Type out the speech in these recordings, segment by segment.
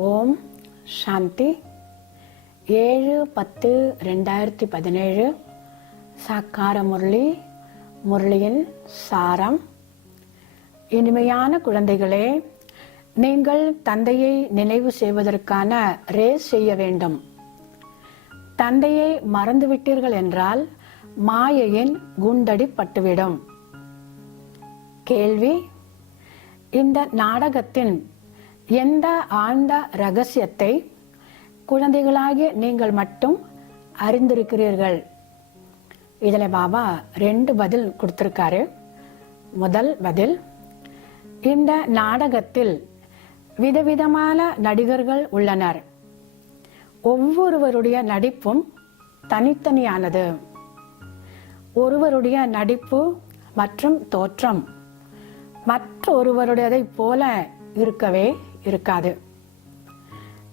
ஓம் சாந்தி. ஏழு பத்து ரெண்டாயிரத்தி பதினேழு. சாக்கார முரளி முரளியின் சாரம். இனிமையான குழந்தைகளே நீங்கள் தந்தையை நினைவு செய்வதற்கான ரேஸ் செய்ய வேண்டும். தந்தையை மறந்துவிட்டீர்கள் என்றால் மாயையின் குண்டடி பட்டுவிடும் கேள்வி இந்த நாடகத்தின் எந்த ஆழ்ந்த ரகசியத்தை குழந்தைகளாகிய நீங்கள் மட்டும் அறிந்திருக்கிறீர்கள்? இதில் பாபா ரெண்டு பதில் கொடுத்துருக்காரு. முதல் பதில் இந்த நாடகத்தில் விதவிதமான நடிகர்கள் உள்ளனர். ஒவ்வொருவருடைய நடிப்பும் தனித்தனியானது. ஒருவருடைய நடிப்பு மற்றும் தோற்றம் மற்றொருவருடையதைப் போல இருக்கவே இருக்காது.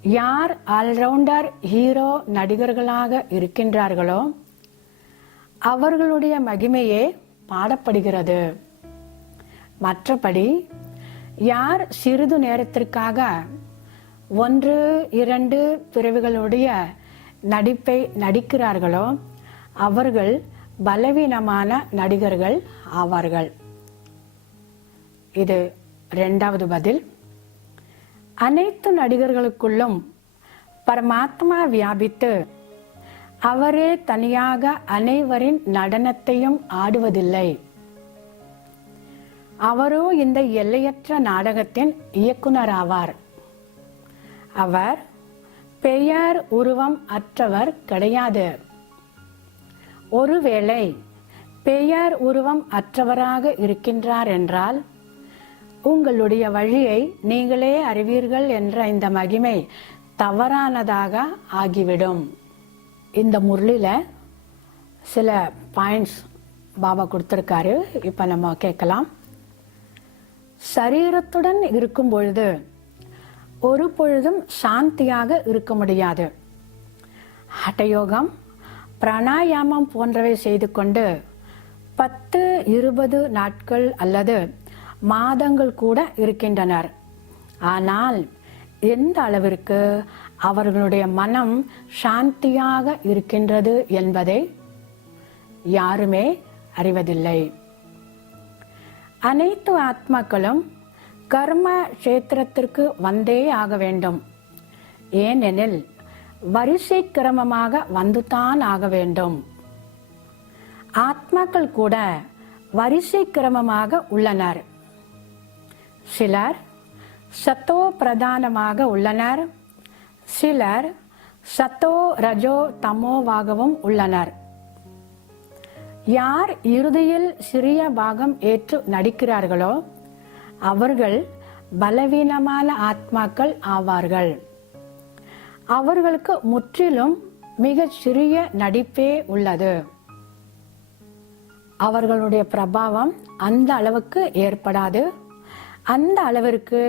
யார் ஆல்ரவுண்டர் ஹீரோ நடிகர்களாக இருக்கின்றார்களோ அவர்களுடைய மகிமையே பாடப்படுகிறது. மற்றபடி யார் சிறிது நேரத்திற்காக ஒன்று இரண்டு பிறவிகளுடைய நடிப்பை நடிக்கிறார்களோ அவர்கள் பலவீனமான நடிகர்கள் ஆவார்கள். இது ரெண்டாவது பதில். அனைத்து நடிகர்களுக்குள்ளும் பரமாத்மா வியாபித்து அவரே தனியாக அனைவரின் நடனத்தையும் ஆடுவதில்லை. அவரோ இந்த எல்லையற்ற நாடகத்தின் இயக்குனர் ஆவார் அவர் பெயர் உருவம் அற்றவர் கிடையாது. ஒருவேளை பெயர் உருவம் அற்றவராக இருக்கின்றார் என்றால் உங்களுடைய வழியை நீங்களே அறிவீர்கள் என்ற இந்த மகிமை தவறானதாக ஆகிவிடும். இந்த முரளியில் சில பாயிண்ட்ஸ் பாபா கொடுத்துருக்காரு. இப்போ நம்ம கேட்கலாம். சரீரத்துடன் இருக்கும் பொழுது ஒரு பொழுதும் சாந்தியாக இருக்க முடியாது. ஹட்டயோகம் பிராணாயாமம் போன்றவை செய்து கொண்டு பத்து இருபது நாட்கள் அல்லது மாதங்கள் கூட இருக்கின்றனர். ஆனால் எந்த அளவிற்கு அவர்களுடைய மனம் சாந்தியாக இருக்கின்றது என்பதை யாருமே அறிவதில்லை. அனைத்து ஆத்மாக்களும் கர்ம கஷேத்திரத்திற்கு வந்தே ஆக வேண்டும். ஏனெனில் வரிசை கிரமமாக வந்துதான் ஆக வேண்டும். ஆத்மாக்கள் கூட வரிசை கிரமமாக உள்ளனர். சிலர் சத்தோ பிரதானமாக உள்ளனர். சிலர் சத்தோ ரஜோ தமோவாகவும் உள்ளனர். யார் இறுதியில் சிறிய பாகம் ஏற்று நடிக்கிறார்களோ அவர்கள் பலவீனமான ஆத்மாக்கள் ஆவார்கள். அவர்களுக்கு முற்றிலும் மிக சிறிய நடிப்பே உள்ளது. அவர்களுடைய பிரபாவம் அந்த அளவுக்கு ஏற்படாது. அந்த அளவிற்கு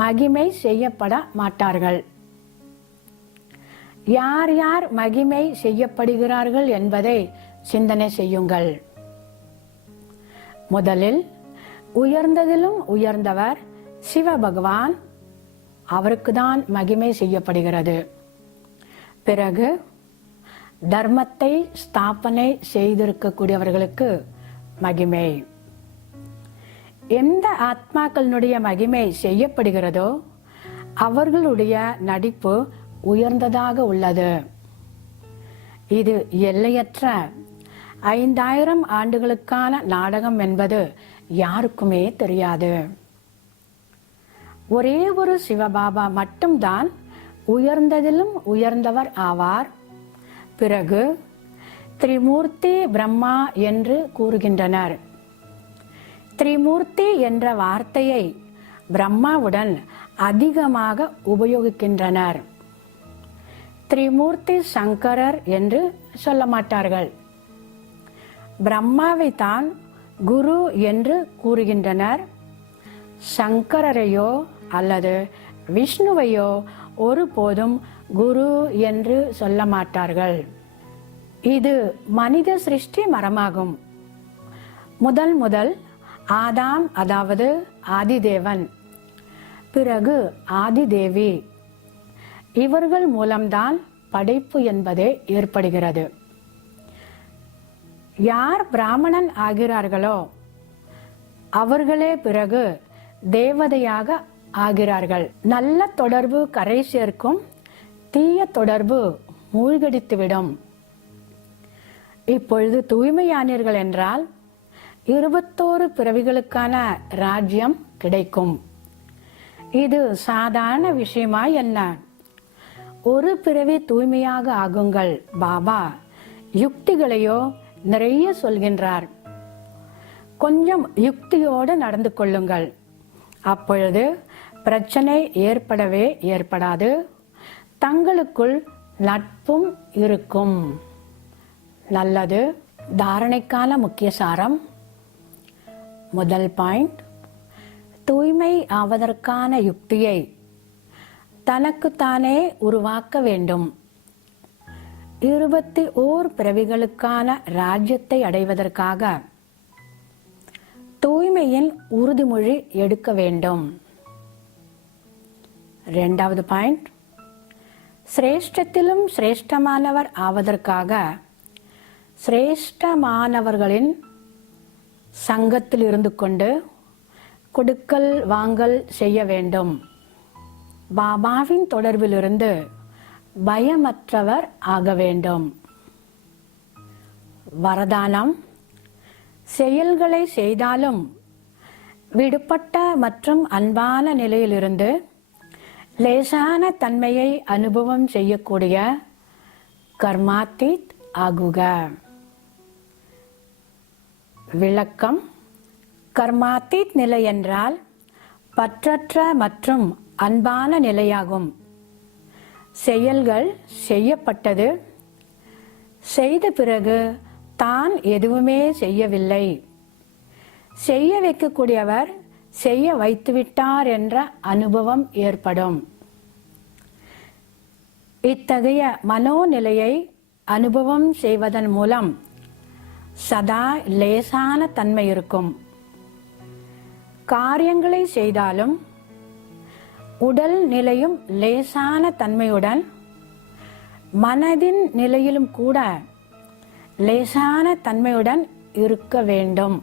மகிமை செய்யப்பட மாட்டார்கள். யார் யார் மகிமை செய்யப்படுகிறார்கள் என்பதை சிந்தனை செய்யுங்கள். முதலில் உயர்ந்ததிலும் உயர்ந்தவர் சிவபகவான் அவருக்கு தான் மகிமை செய்யப்படுகிறது. பிறகு தர்மத்தை ஸ்தாபனை செய்திருக்கக்கூடியவர்களுக்கு மகிமை. எந்த ஆத்மாக்களினுடைய மகிமை செய்யப்படுகிறதோ அவர்களுடைய நடிப்பு உயர்ந்ததாக உள்ளது. இது எல்லையற்ற ஐந்தாயிரம் ஆண்டுகளுக்கான நாடகம் என்பது யாருக்குமே தெரியாது. ஒரே ஒரு சிவபாபா மட்டும்தான் உயர்ந்ததிலும் உயர்ந்தவர் ஆவார். பிறகு திரிமூர்த்தி பிரம்மா என்று கூறுகின்றனர். திரிமூர்த்தி என்ற வார்த்தையை பிரம்மாவுடன் அதிகமாக உபயோகிக்கின்றனர். திரிமூர்த்தி சங்கரர் என்று சொல்ல மாட்டார்கள். பிரம்மாவை தான் குரு என்று கூறுகின்றனர். சங்கரரையோ அல்லது விஷ்ணுவையோ ஒருபோதும் குரு என்று சொல்ல மாட்டார்கள். இது மனித சிருஷ்டி மரமாகும். முதல் முதல் ஆதாம் அதாவது ஆதிதேவன். பிறகு ஆதிதேவி. இவர்கள் மூலம்தான் படைப்பு என்பதே ஏற்படுகிறது. யார் பிராமணன் ஆகிறார்களோ அவர்களே பிறகு தேவதையாக ஆகிறார்கள். நல்ல தொடர்பு கரை சேர்க்கும் தீய தொடர்பு மூழ்கடித்துவிடும். இப்பொழுது தூய்மையானீர்கள் என்றால் இருபத்தோரு பிறவிகளுக்கான ராஜ்யம் கிடைக்கும். இது சாதாரண விஷயமா என்ன? ஒரு பிறவி தூய்மையாக ஆகுங்கள். பாபா யுக்திகளையோ நிறைய சொல்கின்றார். கொஞ்சம் யுக்தியோடு நடந்து கொள்ளுங்கள். அப்பொழுது பிரச்சனை ஏற்படவே ஏற்படாது. தங்களுக்குள் நட்பும் இருக்கும். நல்லது. தாரணைக்கான முக்கிய சாரம். முதல் பாயிண்ட். தூய்மை ஆவதற்கான யுக்தியை தனக்குத்தானே உருவாக்க வேண்டும். இருபத்தி ஓர் பிறவிகளுக்கான ராஜ்யத்தை அடைவதற்காக தூய்மையின் உறுதிமொழி எடுக்க வேண்டும். இரண்டாவது பாயிண்ட். சிரேஷ்டத்திலும் சிரேஷ்டமானவர் ஆவதற்காக சிரேஷ்டமானவர்களின் சங்கத்தில் இருந்து கொண்டு கொடுக்கல் வாங்கல் செய்ய வேண்டும். பாபாவின் தொடர்பிலிருந்து பயமற்றவர் ஆக வேண்டும். வரதானம் செயல்களை செய்தாலும் விடுபட்ட மற்றும் அன்பான நிலையிலிருந்து லேசான தன்மையை அனுபவம் செய்யக்கூடிய கர்மாத்தீத் ஆகுக. விளக்கம் கர்மாத்தீத் நிலை என்றால் பற்றற்ற மற்றும் அன்பான நிலையாகும். செயல்கள் செய்யப்பட்டது. செய்த பிறகு தான் எதுவுமே செய்யவில்லை. செய்ய வைக்கக்கூடியவர் செய்ய வைத்துவிட்டார் என்ற அனுபவம் ஏற்படும். இத்தகைய மனோநிலையை அனுபவம் செய்வதன் மூலம் சதா லேசான தன்மை இருக்கும். காரியங்களை செய்தாலும் உடல் நிலையும் லேசான தன்மையுடன் மனதின் நிலையிலும் கூட லேசான தன்மையுடன் இருக்க வேண்டும்.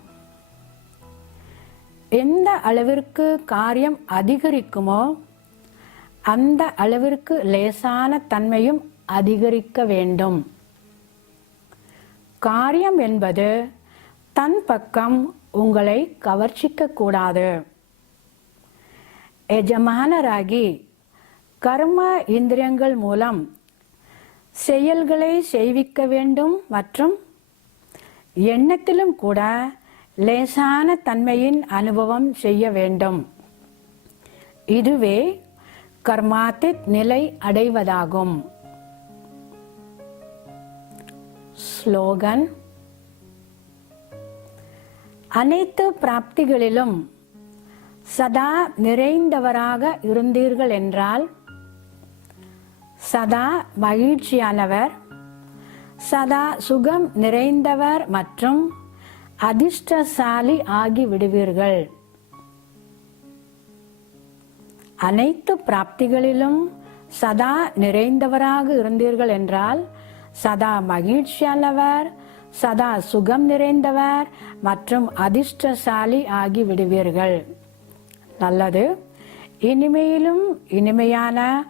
எந்த அளவிற்கு காரியம் அதிகரிக்குமோ அந்த அளவிற்கு லேசான தன்மையும் அதிகரிக்க வேண்டும். காரியம் என்பது தன் பக்கம் உங்களை கவர்ச்சிக்க கூடாது எஜமானராகி கர்ம இந்திரியங்கள் மூலம் செயல்களை செய்விக்க வேண்டும் மற்றும் எண்ணத்திலும் கூட லேசான தன்மையின் அனுபவம் செய்ய வேண்டும். இதுவே கர்மாத்தித் நிலை அடைவதாகும். ஸ்லோகன். அனைத்து பிராப்திகளிலும் சதா நிறைந்தவராக இருந்தீர்கள் என்றால் சதா மகிழ்ச்சியானவர் சதா சுகம் நிறைந்தவர் மற்றும் அதிர்ஷ்டசாலி ஆகி விடுவீர்கள். அனைத்து பிராப்திகளிலும் சதா நிறைந்தவராக இருந்தீர்கள் என்றால் சதா மகிழ்ச்சியானவர் சதா சுகம் நிறைந்தவர் மற்றும் அதிர்ஷ்டசாலி ஆகி விடுவீர்கள் நல்லது. இனிமையிலும் இனிமையான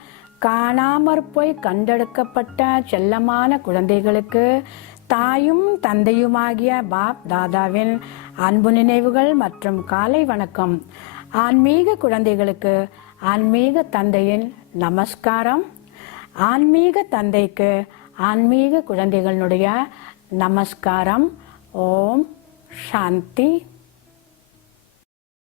காணாமற் போய் கண்டெடுக்கப்பட்ட செல்லமான குழந்தைகளுக்கு தாயும் தந்தையுமாகிய பாப் தாதாவின் அன்பு நினைவுகள் மற்றும் காலை வணக்கம். ஆன்மீக குழந்தைகளுக்கு ஆன்மீக தந்தையின் நமஸ்காரம். ஆன்மீக தந்தைக்கு ஆன்மீக குழந்தைகளுடைய நமஸ்காரம். ஓம் சாந்தி.